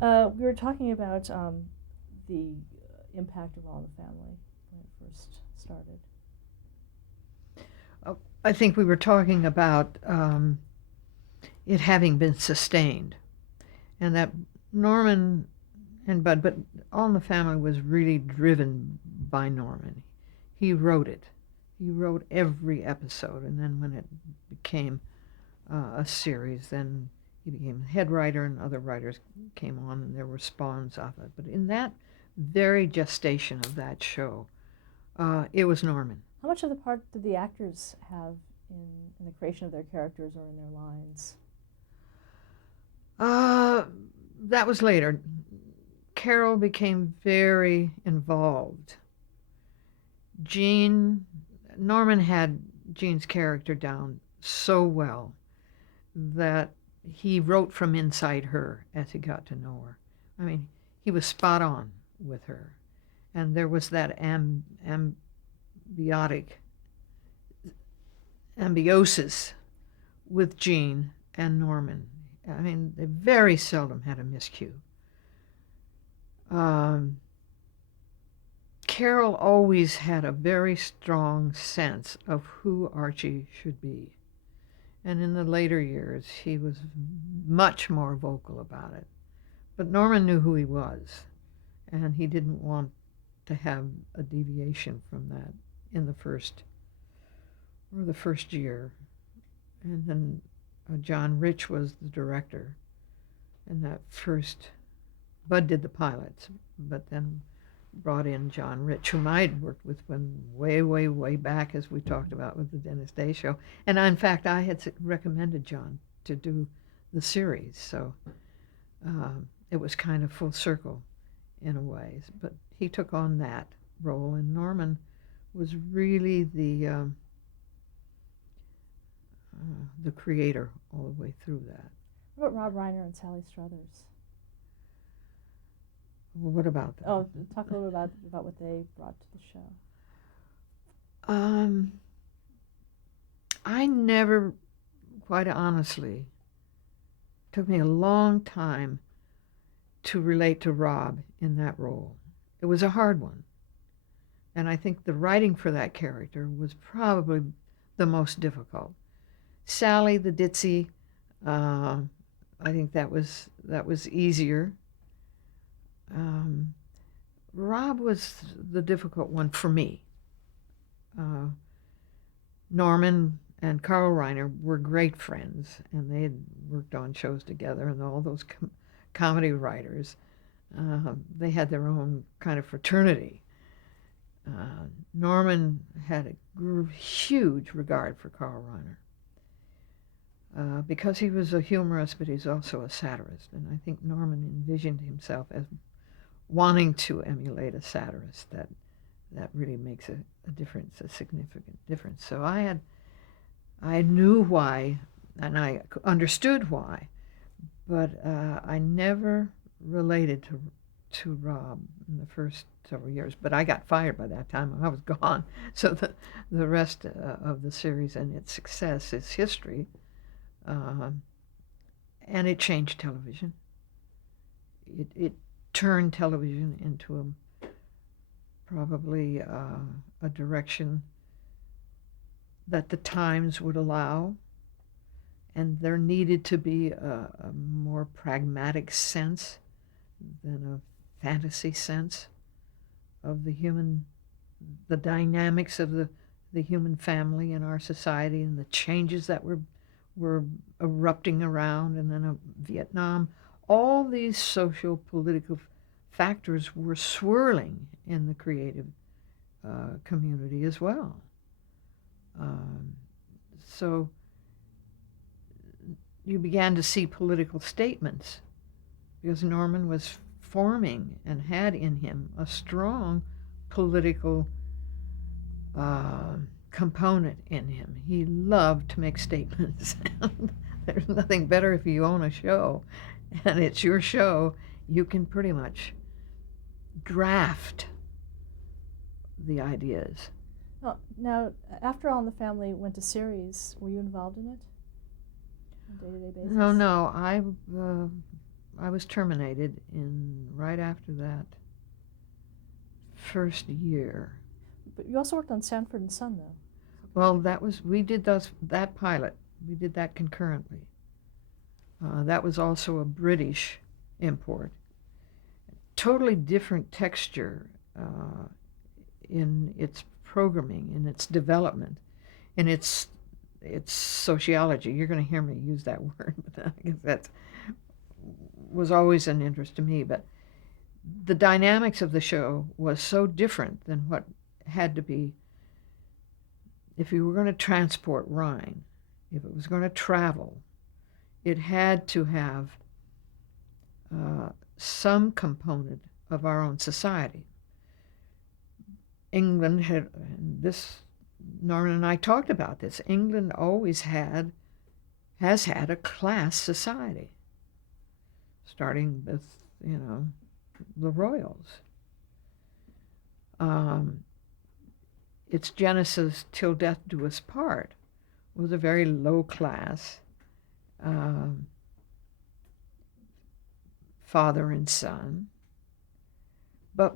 We were talking about the impact of All in the Family when it first started. I think we were talking about it having been sustained, and that Norman and Bud, but All in the Family was really driven by Norman. He wrote it. He wrote every episode, and then when it became a series, then he became head writer, and other writers came on, and there were spawns of it. But in that very gestation of that show, it was Norman. How much of the part did the actors have in the creation of their characters or in their lines? Uh, that was later. Carol became very involved. Jean, Norman had Jean's character down so well that he wrote from inside her as he got to know her. I mean, he was spot on with her. And there was that ambiosis with Jean and Norman. I mean, they very seldom had a miscue. Um, Carol always had a very strong sense of who Archie should be. And in the later years, he was much more vocal about it. But Norman knew who he was, and he didn't want to have a deviation from that in the first year. And then John Rich was the director, and that first Bud did the pilots, but then brought in John Rich, whom I'd worked with when way, way, way back, as we talked about with the Dennis Day Show. And in fact, I had recommended John to do the series, so it was kind of full circle in a way. But he took on that role, and Norman was really the creator all the way through that. What about Rob Reiner and Sally Struthers? Well, what about that? Oh, talk a little about what they brought to the show. I never, quite honestly, took me a long time to relate to Rob in that role. It was a hard one. And I think the writing for that character was probably the most difficult. Sally, the ditzy, I think that was easier. Rob was the difficult one for me. Uh, Norman and Carl Reiner were great friends, and they had worked on shows together, and all those comedy writers, they had their own kind of fraternity. Norman had a huge regard for Carl Reiner. Because he was a humorist, but he's also a satirist. And I think Norman envisioned himself as wanting to emulate a satirist. That really makes a difference, a significant difference. So I knew why, and I understood why, but I never related to Rob in the first several years. But I got fired by that time. I was gone. So the rest of the series and its success is history. And it changed television. It turned television into probably a direction that the times would allow, and there needed to be a more pragmatic sense than a fantasy sense of the dynamics of the human family in our society and the changes that were erupting around, and then Vietnam. All these social political factors were swirling in the creative community as well. So you began to see political statements because Norman was forming and had in him a strong political component in him. He loved to make statements. There's nothing better if you own a show and it's your show, you can pretty much draft the ideas. Oh, now, after All in the Family went to series, were you involved in it on a day-to-day basis? No, I I was terminated in right after that first year. But you also worked on Sanford and Son, though. Well, we did that pilot. We did that concurrently. That was also a British import. Totally different texture in its programming, in its development, in its sociology. You're going to hear me use that word, but I guess that was always an interest to me. But the dynamics of the show was so different than what had to be. If you were going to transport Rhine, if it was going to travel, it had to have some component of our own society. England had, and this, Norman and I talked about this, England always has had a class society, starting with, the royals. Its genesis, till death do us part, was a very low class, father and son, but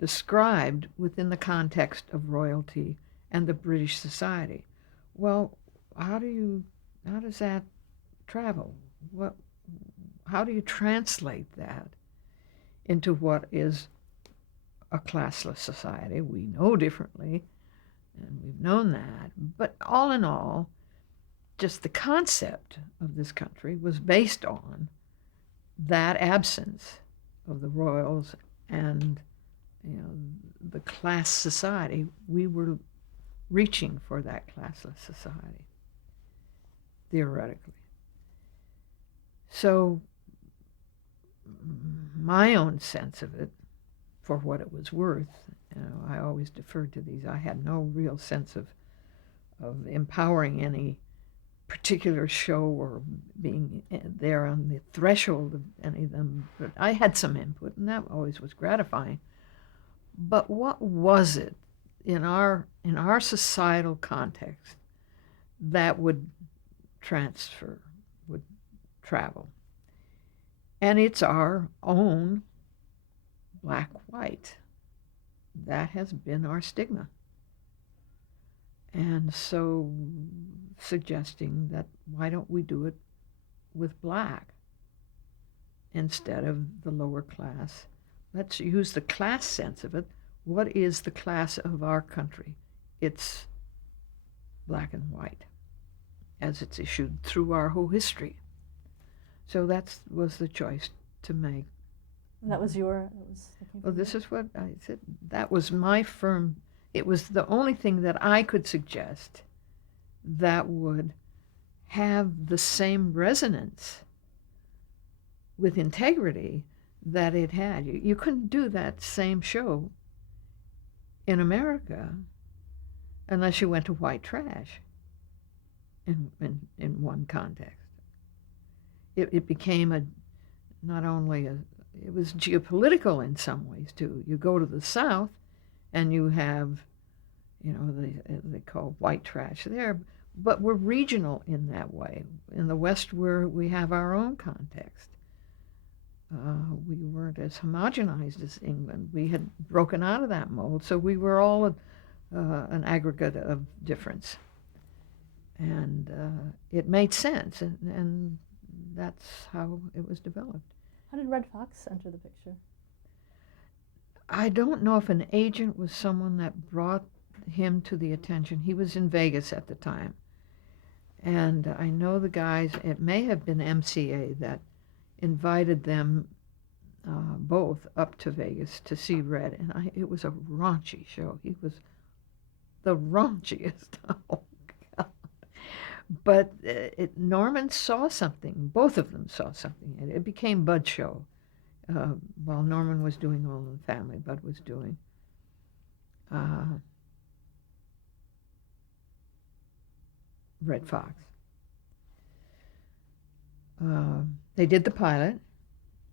described within the context of royalty and the British society. Well, how does that travel? How do you translate that into what is a classless society? We know differently, and we've known that. But all in all, just the concept of this country was based on that absence of the royals and the class society. We were reaching for that classless society, theoretically. So my own sense of it, for what it was worth, I always deferred to these. I had no real sense of empowering any particular show or being there on the threshold of any of them, but I had some input, and that always was gratifying. But what was it in our societal context that would travel? And it's our own black-white. That has been our stigma. And so suggesting that why don't we do it with black instead of the lower class? Let's use the class sense of it. What is the class of our country? It's black and white, as it's issued through our whole history. So that was the choice to make. And Well, this is what I said. That was my firm. It was the only thing that I could suggest that would have the same resonance with integrity that it had. You couldn't do that same show in America unless you went to white trash in one context. It became it was geopolitical in some ways too. You go to the South and you have, they call white trash there, but we're regional in that way. In the West, we have our own context. We weren't as homogenized as England. We had broken out of that mold, so we were all an aggregate of difference. And it made sense, and that's how it was developed. How did Red Fox enter the picture? I don't know if an agent was someone that brought him to the attention. He was in Vegas at the time. And I know the guys, it may have been MCA that invited them both up to Vegas to see Red. And it was a raunchy show. He was the raunchiest. Oh, God. But Norman saw something. Both of them saw something. It became Bud's show. While Norman was doing All in the Family, Bud was doing Red Fox. They did the pilot,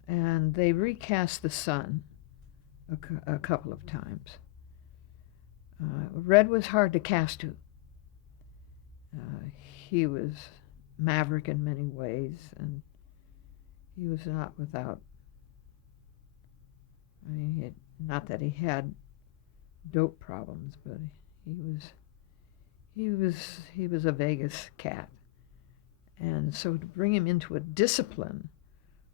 and they recast the son a couple of times. Red was hard to cast to. He was maverick in many ways, and he was not without. I mean, not that he had dope problems, but he was a Vegas cat, and so to bring him into a discipline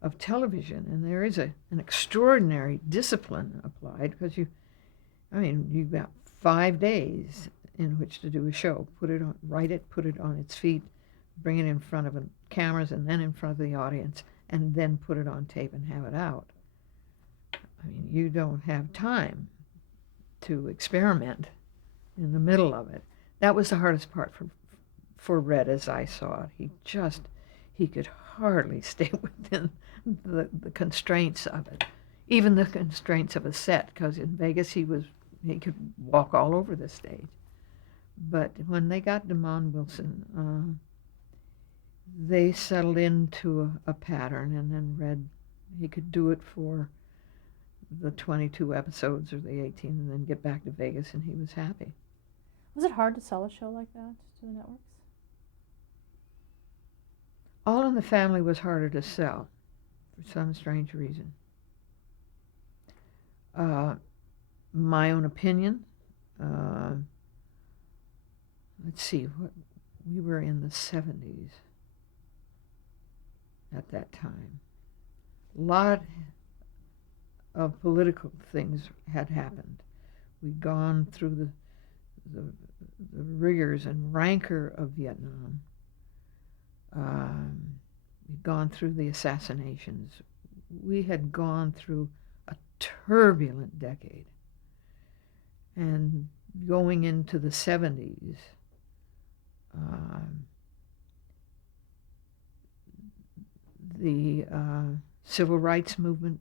of television, and there is an extraordinary discipline applied because you've got 5 days in which to do a show, write it, put it on its feet, bring it in front of cameras and then in front of the audience, and then put it on tape and have it out. I mean, you don't have time to experiment in the middle of it. That was the hardest part for Red, as I saw it. He could hardly stay within the constraints of it, even the constraints of a set, because in Vegas he could walk all over the stage. But when they got Damon Wilson, they settled into a pattern, and then Red, he could do it for the 22 episodes or the 18 and then get back to Vegas, and he was happy. Was it hard to sell a show like that to the networks? All in the Family was harder to sell for some strange reason. My own opinion, let's see, we were in the 70s at that time. A lot of political things had happened. We'd gone through the rigors and rancor of Vietnam. We'd gone through the assassinations. We had gone through a turbulent decade. And going into the 70s, the civil rights movement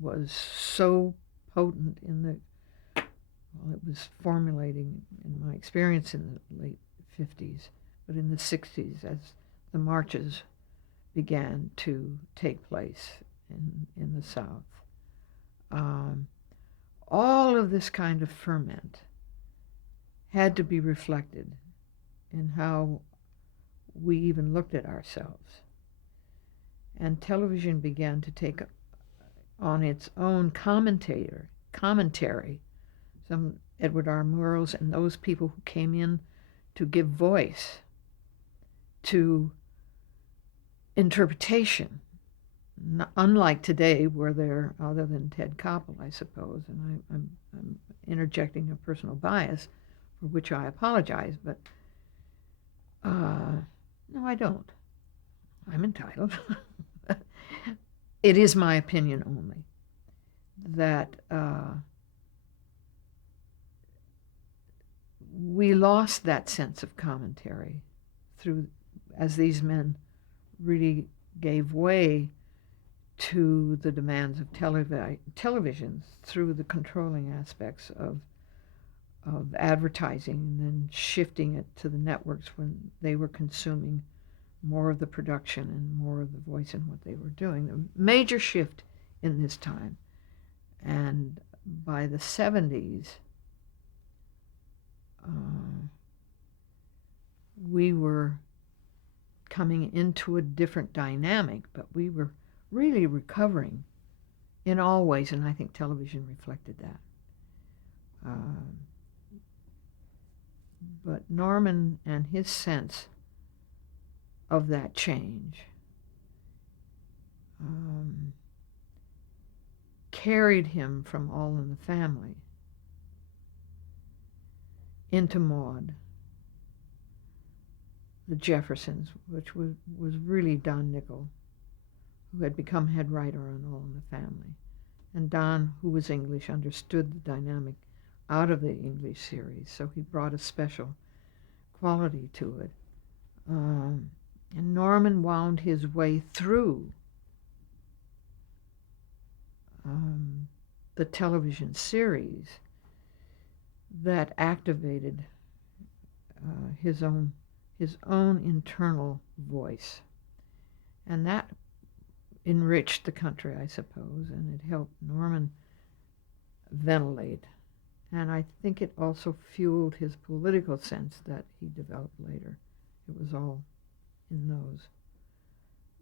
was so potent it was formulating, in my experience, in the late 50s, but in the 60s, as the marches began to take place in the South. All of this kind of ferment had to be reflected in how we even looked at ourselves. And television began to take on its own commentary, some Edward R. Murrows and those people who came in to give voice to interpretation, unlike today, where they're, other than Ted Koppel, I suppose, and I'm interjecting a personal bias, for which I apologize, but no, I don't. I'm entitled. It is my opinion only that we lost that sense of commentary as these men really gave way to the demands of television through the controlling aspects of advertising, and then shifting it to the networks when they were consuming more of the production and more of the voice in what they were doing. A major shift in this time. And by the 70s, we were coming into a different dynamic, but we were really recovering in all ways, and I think television reflected that. But Norman and his sense of that change carried him from All in the Family into Maude, the Jeffersons, which was really Don Nichol, who had become head writer on All in the Family. And Don, who was English, understood the dynamic out of the English series, so he brought a special quality to it. And Norman wound his way through the television series that activated his own internal voice, and that enriched the country, I suppose, and it helped Norman ventilate. And I think it also fueled his political sense that he developed later. It was all in those.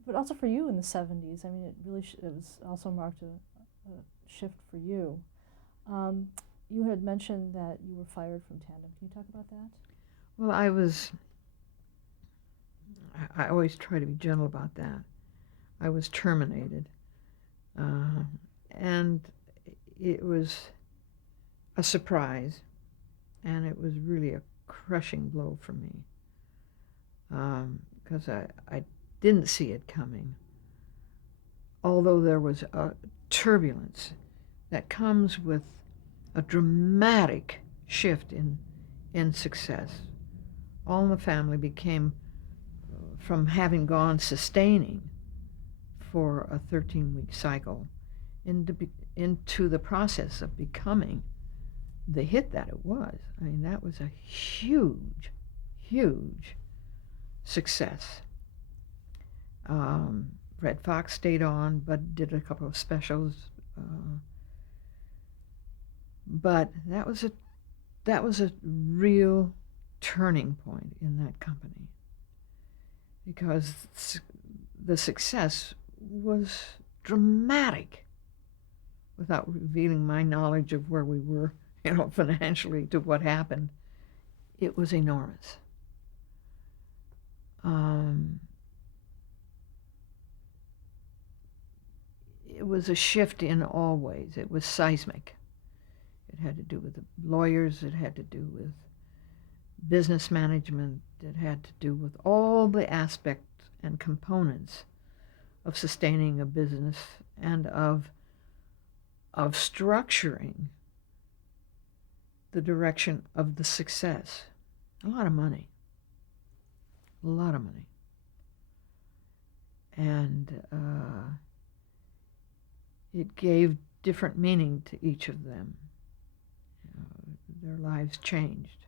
But also for you in the 70s, I mean, it really it was also marked a shift for you. You had mentioned that you were fired from Tandem. Can you talk about that? Well, I always try to be gentle about that. I was terminated. And it was a surprise, and it was really a crushing blow for me, because I didn't see it coming. Although there was a turbulence that comes with a dramatic shift in success. All in the Family became, from having gone sustaining for a 13-week cycle, into the process of becoming the hit that it was. I mean, that was a huge, huge success. Red Fox stayed on, but did a couple of specials. But that was a real turning point in that company, because the success was dramatic, without revealing my knowledge of where we were, financially, to what happened. It was enormous. It was a shift in all ways. It was seismic. It had to do with the lawyers. It had to do with business management. It had to do with all the aspects and components of sustaining a business, and of structuring the direction of the success. A lot of money. And it gave different meaning to each of them. Their lives changed.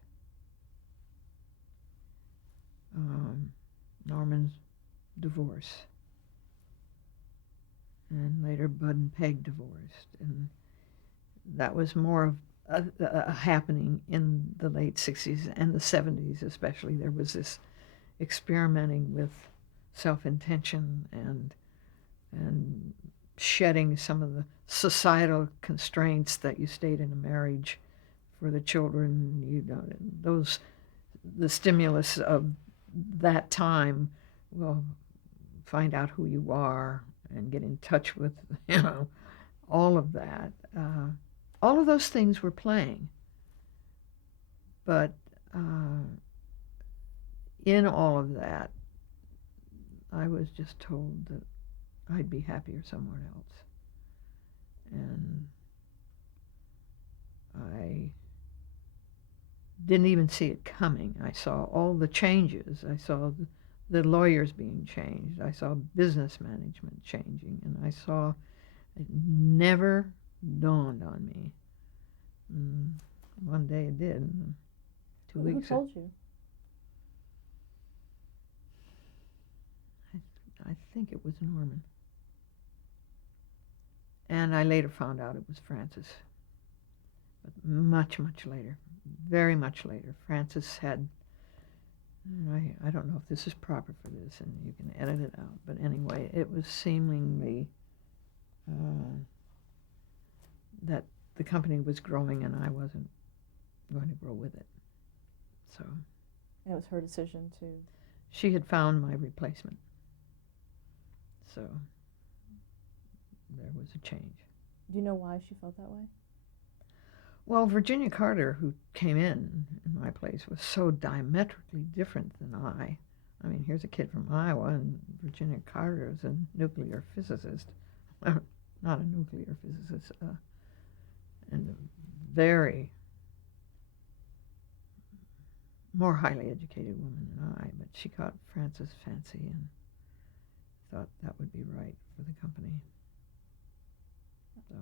Norman's divorce, and later Bud and Peg divorced, and that was more of a happening in the late 60s and the 70s especially. There was this experimenting with self-intention and shedding some of the societal constraints that you stayed in a marriage for the children. The stimulus of that time, well, find out who you are and get in touch with, all of that. All of those things were playing. But in all of that, I was just told that I'd be happier somewhere else. And I didn't even see it coming. I saw all the changes. I saw the lawyers being changed. I saw business management changing, and I saw it never dawned on me. One day it did. 2 weeks. Who told you? I think it was Norman. And I later found out it was Francis. But much, much later. Very much later. Francis had, I don't know if this is proper for this, and you can edit it out, but anyway, it was seemingly that the company was growing and I wasn't going to grow with it. So. And it was her decision to. She had found my replacement. So there was a change. Do you know why she felt that way? Well, Virginia Carter, who came in my place, was so diametrically different than I. I mean, here's a kid from Iowa, and Virginia Carter is a nuclear physicist. Not a nuclear physicist, and a very more highly educated woman than I, but she caught Francis' fancy and thought that would be right for the company. So.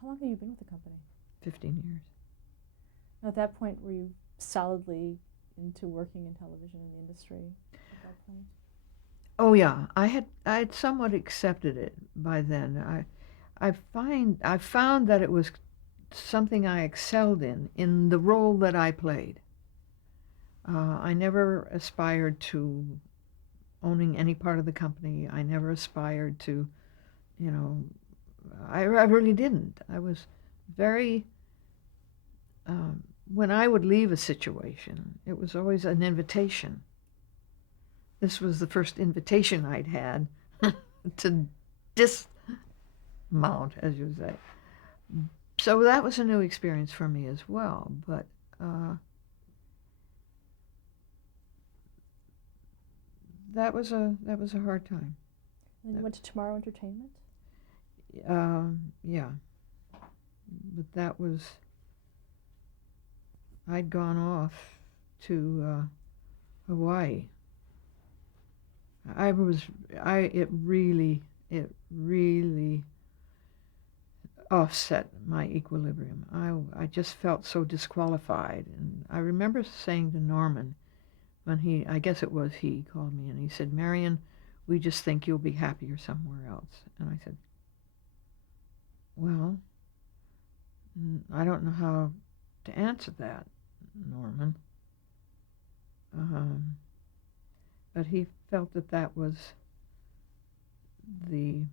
How long have you been with the company? 15 years. Now, at that point, were you solidly into working in television in the industry at that point? Oh yeah, I had somewhat accepted it by then. I found that it was something I excelled in the role that I played. I never aspired to owning any part of the company. I never aspired to, you know, I really didn't. I was very, when I would leave a situation, it was always an invitation. This was the first invitation I'd had to dismount, as you say. So that was a new experience for me as well. But that was a hard time. And you went to Tomorrow Entertainment? Yeah, but that was, I'd gone off to Hawaii. It really offset my equilibrium. I just felt so disqualified. And I remember saying to Norman, when I guess it was he called me, and he said, "Marian, we just think you'll be happier somewhere else." And I said, "Well, I don't know how to answer that, Norman." But he felt that was the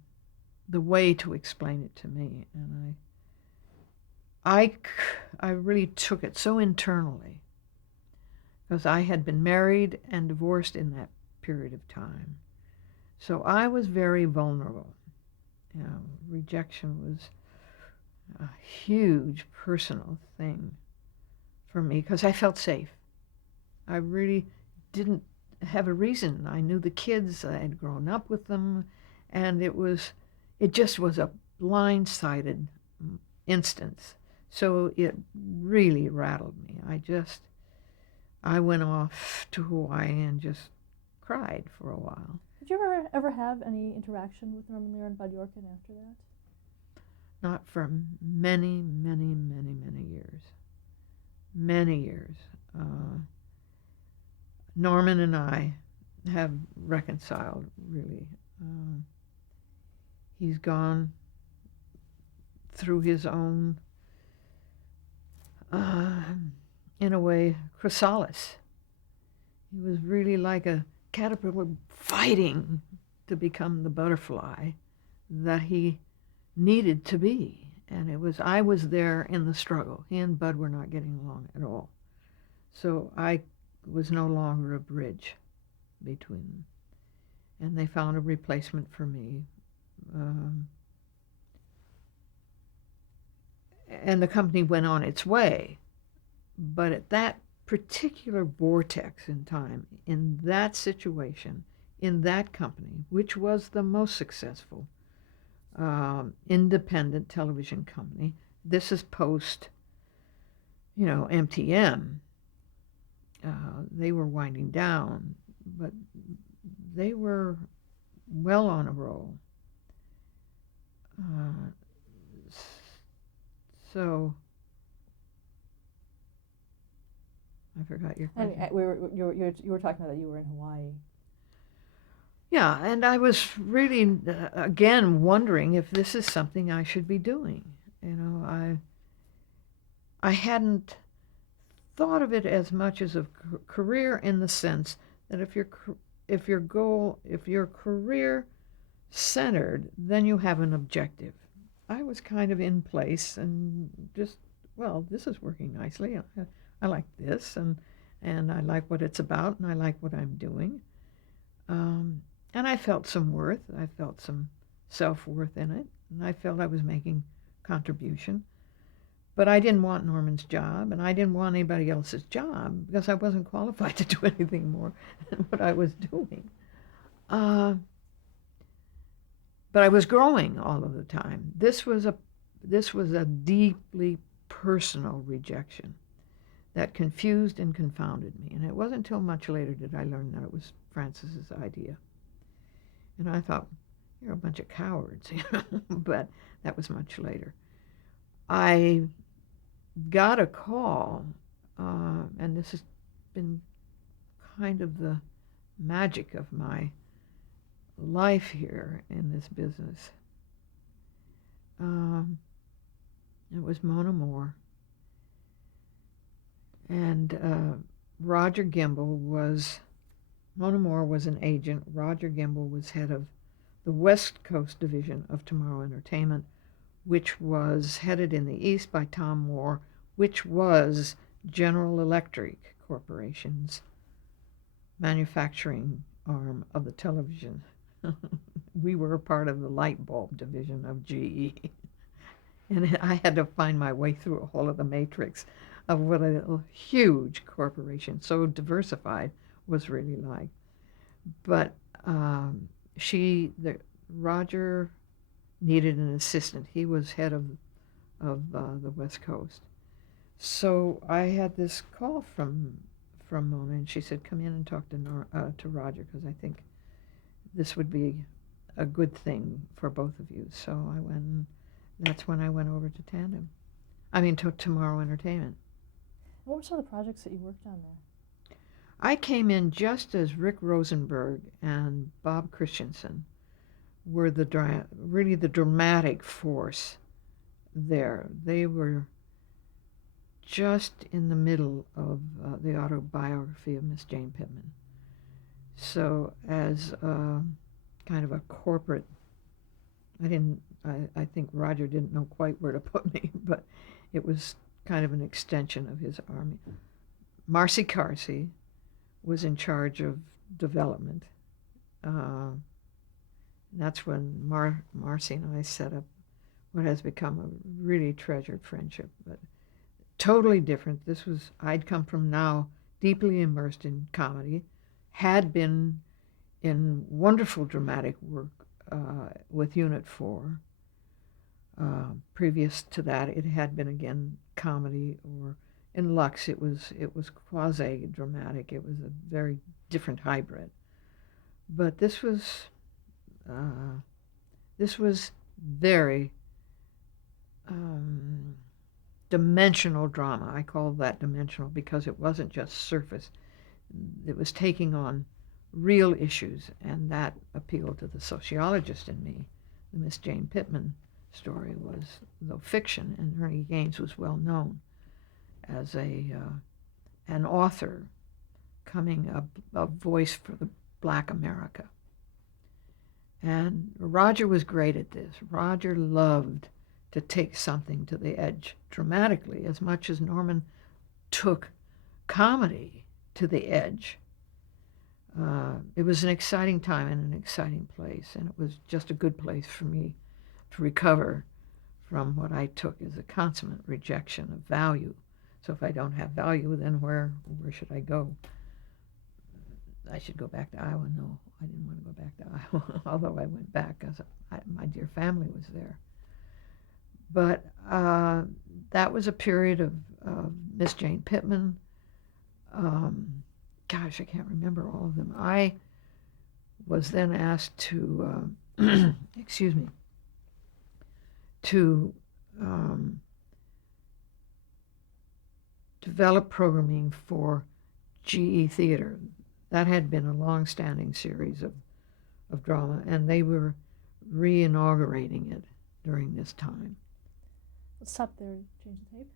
way to explain it to me, and I really took it so internally, because I had been married and divorced in that period of time. So I was very vulnerable. You know, rejection was a huge personal thing for me because I felt safe. I really didn't have a reason. I knew the kids, I had grown up with them, and it just was a blindsided instance. So it really rattled me. I went off to Hawaii and just cried for a while. Did you ever have any interaction with Norman Lear and Bud Yorkin after that? Not for many, many, many, many years. Many years. Norman and I have reconciled, really. He's gone through his own, in a way, chrysalis. He was really like a caterpillar fighting to become the butterfly that he needed to be. And I was there in the struggle. He and Bud were not getting along at all. So I was no longer a bridge between them. And they found a replacement for me. And the company went on its way. But at that particular vortex in time, in that situation, in that company, which was the most successful independent television company, this is post, MTM. They were winding down, but they were well on a roll. So I forgot your question. And you were talking about that you were in Hawaii. Yeah, and I was really, again, wondering if this is something I should be doing. I hadn't thought of it as much as a career, in the sense that if you're career centered, then you have an objective. I was kind of in place and just, well, this is working nicely. I like this, and I like what it's about, and I like what I'm doing. And I felt some worth. I felt some self-worth in it, and I felt I was making contribution. But I didn't want Norman's job, and I didn't want anybody else's job, because I wasn't qualified to do anything more than what I was doing. But I was growing all of the time. This was a deeply personal rejection that confused and confounded me. And it wasn't until much later did I learn that it was Frances's idea. And I thought, you're a bunch of cowards, but that was much later. I got a call, and this has been kind of the magic of my life here in this business. It was Mona Moore. And Roger Gimbel was Mona Moore was an agent. Roger Gimbel was head of the West Coast division of Tomorrow Entertainment, which was headed in the East by Tom Moore, which was General Electric Corporation's manufacturing arm of the television. We were a part of the light bulb division of GE. And I had to find my way through a whole of the matrix of what a huge corporation, so diversified, was really like. But Roger needed an assistant. He was head of the West Coast. So I had this call from Mona, and she said, "Come in and talk to Roger, because I think this would be a good thing for both of you." So I went, and that's when I went over to to Tomorrow Entertainment. What were some of the projects that you worked on there? I came in just as Rick Rosenberg and Bob Christensen were really the dramatic force there. They were just in the middle of the autobiography of Miss Jane Pittman. So as kind of a corporate, I think Roger didn't know quite where to put me, but it was kind of an extension of his army. Marcy Carsey was in charge of development. That's when Marcy and I set up what has become a really treasured friendship, but totally different. I'd come from now deeply immersed in comedy, had been in wonderful dramatic work with Unit 4. Previous to that, it had been again comedy, or in Lux, it was quasi-dramatic. It was a very different hybrid. But this was very dimensional drama. I call that dimensional because it wasn't just surface. It was taking on real issues, and that appealed to the sociologist in me. The Miss Jane Pittman story was, though fiction, and Ernie Gaines was well known as an author, coming a voice for the Black America. And Roger was great at this. Roger loved to take something to the edge dramatically, as much as Norman took comedy to the edge. It was an exciting time and an exciting place, and it was just a good place for me to recover from what I took as a consummate rejection of value. So if I don't have value, then where should I go? I should go back to Iowa. No, I didn't want to go back to Iowa, although I went back because my dear family was there. But that was a period of Miss Jane Pittman. Gosh, I can't remember all of them. I was then asked to, excuse me, to develop programming for GE Theater. That had been a long-standing series of drama, and they were re-inaugurating it during this time. Let's stop there. Change the tape.